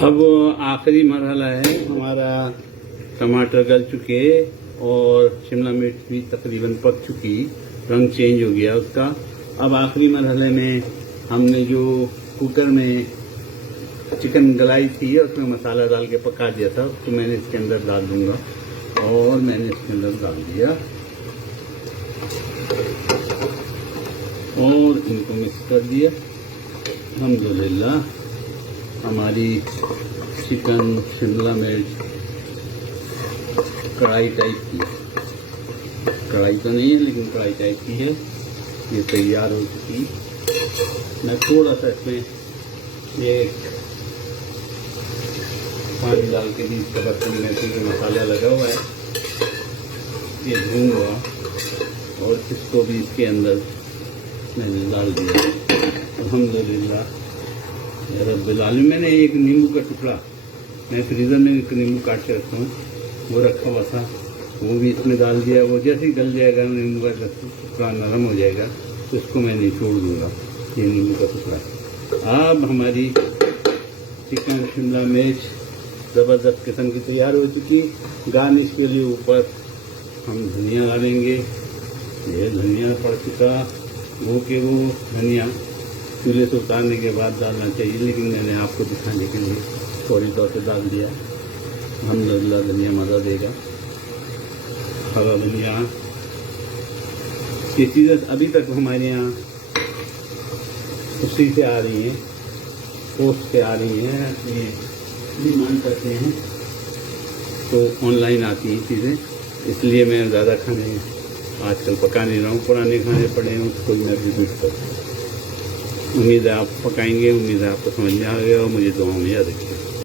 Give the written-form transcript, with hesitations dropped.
अब आखिरी मरहला है हमारा। टमाटर गल चुके और शिमला मिर्च भी तकरीबन पक चुकी, रंग चेंज हो गया उसका। अब आखिरी मरहले में हमने जो कुकर में चिकन गलाई थी और उसमें मसाला डाल के पका दिया था, उसको मैंने इसके अंदर डाल दूंगा। और मैंने इसके अंदर डाल दिया और इनको मिक्स कर दिया। अल्हम्दुलिल्लाह हमारी चिकन शिमला मिर्च कढ़ाई टाइप की, कढ़ाई तो नहीं लेकिन कढ़ाई टाइप की है, ये तैयार हो चुकी। मैं थोड़ा सा इसमें एक पानी डाल के भी इसका बर्तन में क्योंकि मसाला लगा हुआ है, ये धूंगा और इसको भी इसके अंदर मैंने डाल दिया। अल्हम्दुलिल्लाह रब्बिल आलमीन। मैंने एक नींबू का टुकड़ा, मैं फ्रीज़र में एक नींबू काट के रखता हूँ, वो रखा हुआ था, वो भी इसमें डाल दिया। वो जैसे ही गल जाएगा नींबू का टुकड़ा नरम हो जाएगा तो इसको मैं निचोड़ दूँगा, ये नींबू का टुकड़ा। अब हमारी चिकन शिमला मिर्च ज़बरदस्त किस्म की तैयार हो चुकी। गार्निश के लिए ऊपर हम धनिया डालेंगे। ये धनिया पड़ चुका, वो के वो धनिया चूल्हे से उतारने के बाद डालना चाहिए, लेकिन मैंने आपको दिखाने के लिए थोड़ी तौर पे डाल दिया। अल्हम्दुलिल्लाह धनिया मज़ा देगा। हरा धनिया, ये चीज़ें अभी तक हमारे यहाँ उसी से आ रही हैं, पोस्ट से आ रही हैं, ये डिमांड करते हैं तो ऑनलाइन आती हैं चीज़ें, इसलिए मैं ज़्यादा खाने आजकल पका नहीं रहा हूँ। पुराने खाने पड़े हैं उसको मैं रिपीट करता हूँ। उम्मीद है आप पकाएंगे, उम्मीद है आपको समझ में आ गया और मुझे दुआओं में याद रखिए।